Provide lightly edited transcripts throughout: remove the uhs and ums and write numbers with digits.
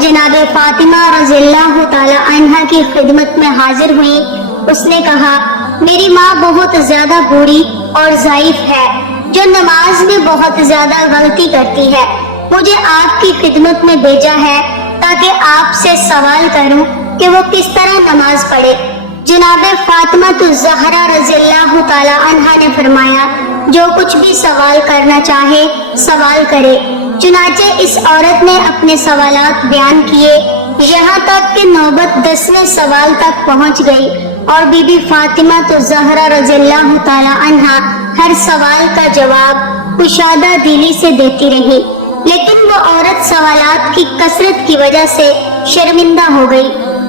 جناب فاطمہ رضی اللہ تعالی عنہا کی خدمت میں حاضر ہوئی۔ اس نے کہا، میری ماں بہت زیادہ بوڑھی اور ضعیف ہے جو نماز میں بہت زیادہ غلطی کرتی ہے۔ مجھے آپ کی خدمت میں بھیجا ہے تاکہ آپ سے سوال کروں کہ وہ کس طرح نماز پڑھے۔ جناب فاطمہ الزہرا رضی اللہ تعالی عنہا نے فرمایا، جو کچھ بھی سوال کرنا چاہے سوال کرے۔ چنانچہ اس عورت نے اپنے سوالات بیان کیے، یہاں تک کہ نوبت 10ویں سوال تک پہنچ گئی اور بی بی فاطمہ الزہرا رضی اللہ تعالی عنہا ہر سوال کا جواب کشادہ دلی سے دیتی رہی، لیکن وہ عورت سوالات کی کثرت کی وجہ سے شرمندہ ہو گئی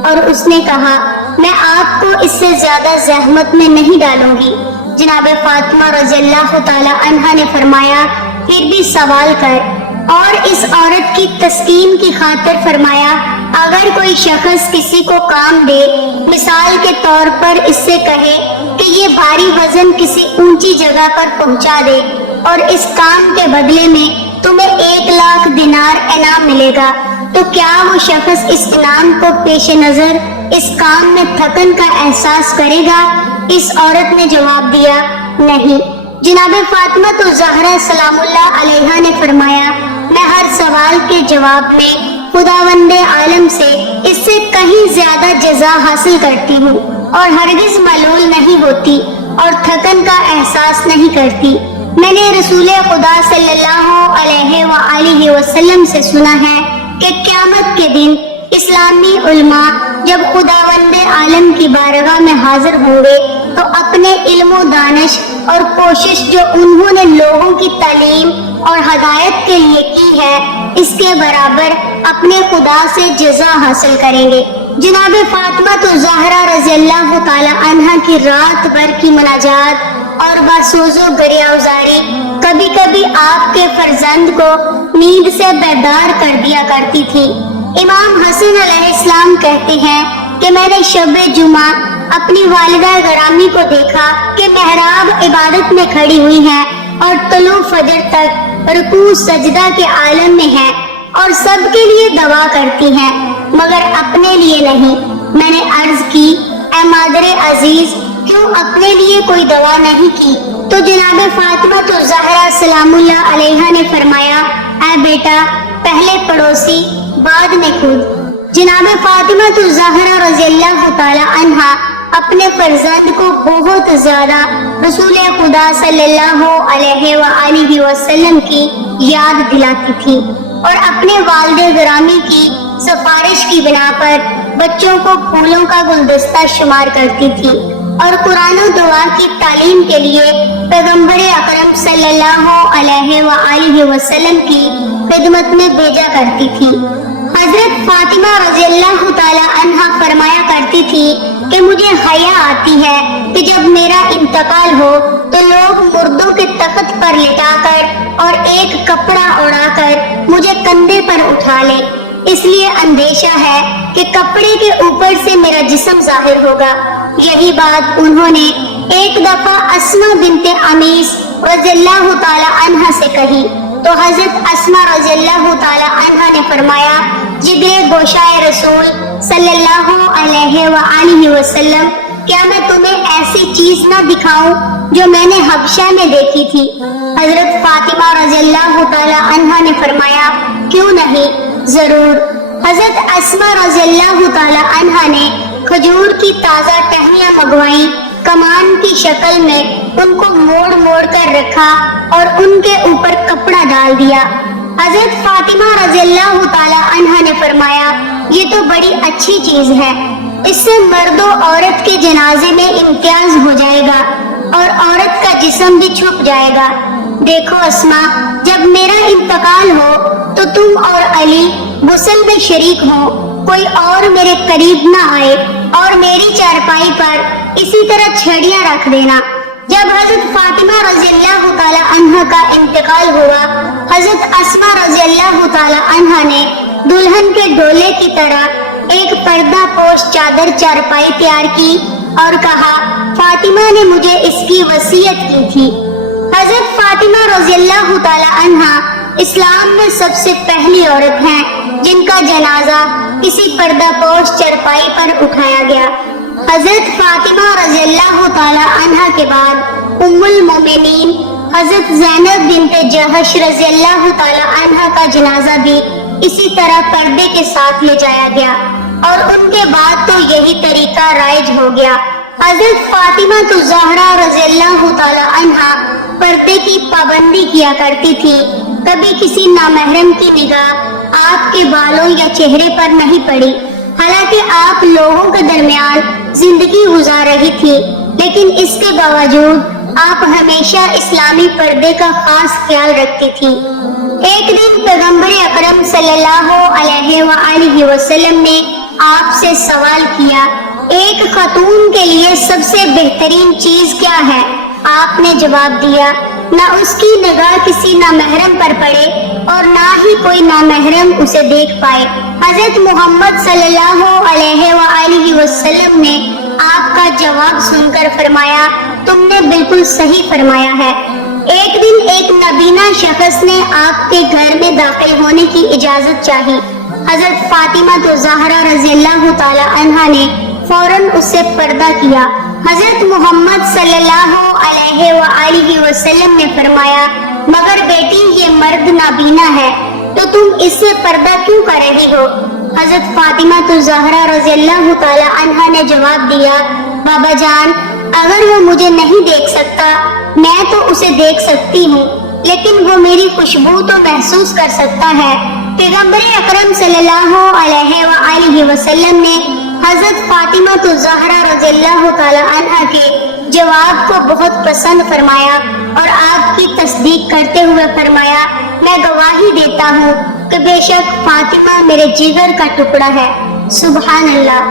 اور اس نے کہا، میں آپ کو اس سے زیادہ زحمت میں نہیں ڈالوں گی۔ جناب فاطمہ رضی اللہ تعالی عنہا نے فرمایا، پھر بھی سوال کر، اور اس عورت کی تسکین کی خاطر فرمایا، اگر کوئی شخص کسی کو کام دے، مثال کے طور پر اس سے کہے کہ یہ بھاری وزن کسی اونچی جگہ پر پہنچا دے اور اس کام کے بدلے میں تمہیں 1,00,000 دینار انعام ملے گا، تو کیا وہ شخص اس انعام کو پیش نظر اس کام میں تھکن کا احساس کرے گا؟ اس عورت نے جواب دیا، نہیں۔ جناب فاطمہ الزہرا سلام اللہ علیہا نے فرمایا، میں ہر سوال کے جواب میں خداوند عالم سے اس سے کہیں زیادہ جزا حاصل کرتی ہوں اور ہرگز ملول نہیں ہوتی اور تھکن کا احساس نہیں کرتی۔ میں نے رسول خدا صلی اللہ علیہ وآلہ وسلم سے سنا ہے کہ قیامت کے دن اسلامی علماء جب خداوند عالم کی بارگاہ میں حاضر ہوں گے تو اپنے علم و دانش اور کوشش جو انہوں نے لوگوں کی تعلیم اور ہدایت کے لیے کی ہے، اس کے برابر اپنے خدا سے جزا حاصل کریں گے۔ جناب فاطمہ الزہرا رضی اللہ تعالی عنہا کی رات بھر کی مناجات اور باسوز و گریہزاری کبھی کبھی آپ کے فرزند کو نیند سے بیدار کر دیا کرتی تھی۔ امام حسن علیہ السلام کہتے ہیں کہ میں نے شب جمعہ اپنی والدہ گرامی کو دیکھا کہ محراب عبادت میں کھڑی ہوئی ہیں اور طلوع فجر تک رکوع سجدہ کے عالم میں ہیں اور سب کے لیے دعا کرتی ہیں مگر اپنے لیے نہیں۔ میں نے عرض کی، اے مادر عزیز، کیوں اپنے لیے کوئی دعا نہیں کی؟ تو جناب فاطمہ الزہرا سلام اللہ علیہا نے فرمایا، اے بیٹا، پہلے پڑوسی بعد میں خود۔ جناب فاطمہ الزہرا رضی اللہ تعالی عنہا اپنے فرزند کو بہت زیادہ رسول خدا صلی اللہ علیہ وآلہ وسلم کی یاد دلاتی تھی اور اپنے والد گرامی کی سفارش کی بنا پر بچوں کو پھولوں کا گلدستہ شمار کرتی تھی اور قرآن و دعا کی تعلیم کے لیے پیغمبر اکرم صلی اللہ علیہ وآلہ وسلم کی خدمت میں بھیجا کرتی تھی۔ حضرت فاطمہ رضی اللہ تعالی عنہا فرمایا کرتی تھی کہ مجھے حیا آتی ہے کہ جب میرا انتقال ہو تو لوگ مردوں کے تخت پر لٹا کر اور ایک کپڑا اڑا کر مجھے کندھے پر اٹھا لے، اس لیے اندیشہ ہے کہ کپڑے کے اوپر سے میرا جسم ظاہر ہوگا۔ یہی بات انہوں نے ایک دفعہ اسماء بنت امیس رضی اللہ تعالی عنہا سے کہی تو حضرت اسماء رضی اللہ تعالی عنہا نے فرمایا، جگر گوشائے رسول صلی اللہ علیہ وآلہ وسلم، کیا میں تمہیں ایسی چیز نہ دکھاؤں جو میں نے حبشہ میں دیکھی تھی؟ حضرت فاطمہ رضی اللہ تعالی عنہا نے فرمایا، کیوں نہیں، ضرور۔ حضرت اسماء رضی اللہ تعالی عنہا نے کھجور کی تازہ ٹہنیاں منگوائی، کمان کی شکل میں ان کو موڑ موڑ کر رکھا اور ان کے اوپر کپڑا ڈال دیا۔ حضرت فاطمہ رضی اللہ تعالی عنہا نے فرمایا، یہ تو بڑی اچھی چیز ہے، اس سے مرد و عورت کے جنازے میں امتیاز ہو جائے گا اور عورت کا جسم بھی چھپ جائے گا۔ دیکھو اسماء، جب میرا انتقال ہو تو تم اور علی غسل میں شریک ہو، کوئی اور میرے قریب نہ آئے اور میری چارپائی پر اسی طرح چھڑیاں رکھ دینا۔ جب حضرت فاطمہ رضی اللہ تعالی عنہا کا انتقال ہوا، حضرت اسماء رضی اللہ تعالی عنہا نے دلہن کے ڈولے کی طرح ایک پردہ پوش چادر چارپائی تیار کی اور کہا، فاطمہ نے مجھے اس کی وصیت کی تھی۔ حضرت فاطمہ رضی اللہ تعالی عنہا اسلام میں سب سے پہلی عورت ہیں جن کا جنازہ کسی پردہ پوش چرپائی پر اٹھایا گیا۔ حضرت فاطمہ رضی اللہ تعالی عنہا کے بعد ام المومنین حضرت زینب بنت جہش رضی اللہ تعالی عنہا کا جنازہ بھی اسی طرح پردے کے ساتھ لے جایا گیا، اور ان کے بعد تو یہی طریقہ رائج ہو گیا۔ حضرت فاطمہ تو زہرا رضی اللہ تعالی عنہا پردے کی پابندی کیا کرتی تھی، کبھی کسی نامحرم کی نگاہ آپ کے بالوں یا چہرے پر نہیں پڑی، حالانکہ آپ لوگوں کے درمیان زندگی گزار رہی تھی، لیکن اس کے باوجود آپ ہمیشہ اسلامی پردے کا خاص خیال رکھتی تھی۔ ایک دن پیغمبر اکرم صلی اللہ علیہ وآلہ وسلم نے آپ سے سوال کیا، ایک خاتون کے لیے سب سے بہترین چیز کیا ہے؟ آپ نے جواب دیا، نہ اس کی نگاہ کسی نامحرم پر پڑے اور نہ ہی کوئی نامحرم اسے دیکھ پائے۔ حضرت محمد صلی اللہ علیہ وآلہ وسلم نے آپ کا جواب سن کر فرمایا، تم نے بالکل صحیح فرمایا ہے۔ ایک دن ایک نابینا شخص نے آپ کے گھر میں داخل ہونے کی اجازت چاہی۔ حضرت فاطمہ تو زہرا رضی اللہ تعالی عنہا نے فوراً اس سے پردہ کیا۔ حضرت محمد صلی اللہ علیہ وآلہ وسلم نے فرمایا، مگر بیٹی یہ مرد نابینا ہے تو تم اس سے پردہ کیوں کر رہی ہو؟ حضرت فاطمہ تو زہرا رضی اللہ تعالی عنہا نے جواب دیا، بابا جان، اگر وہ مجھے نہیں دیکھ سکتا میں تو اسے دیکھ سکتی ہوں، لیکن وہ میری خوشبو تو محسوس کر سکتا ہے۔ پیغمبر اکرم صلی اللہ علیہ وآلہ وسلم نے حضرت فاطمہ تو زہرا رضی اللہ تعالی عنہا کے جواب کو بہت پسند فرمایا اور آپ کی تصدیق کرتے ہوئے فرمایا، میں گواہی دیتا ہوں کہ بے شک فاطمہ میرے جگر کا ٹکڑا ہے۔ سبحان اللہ۔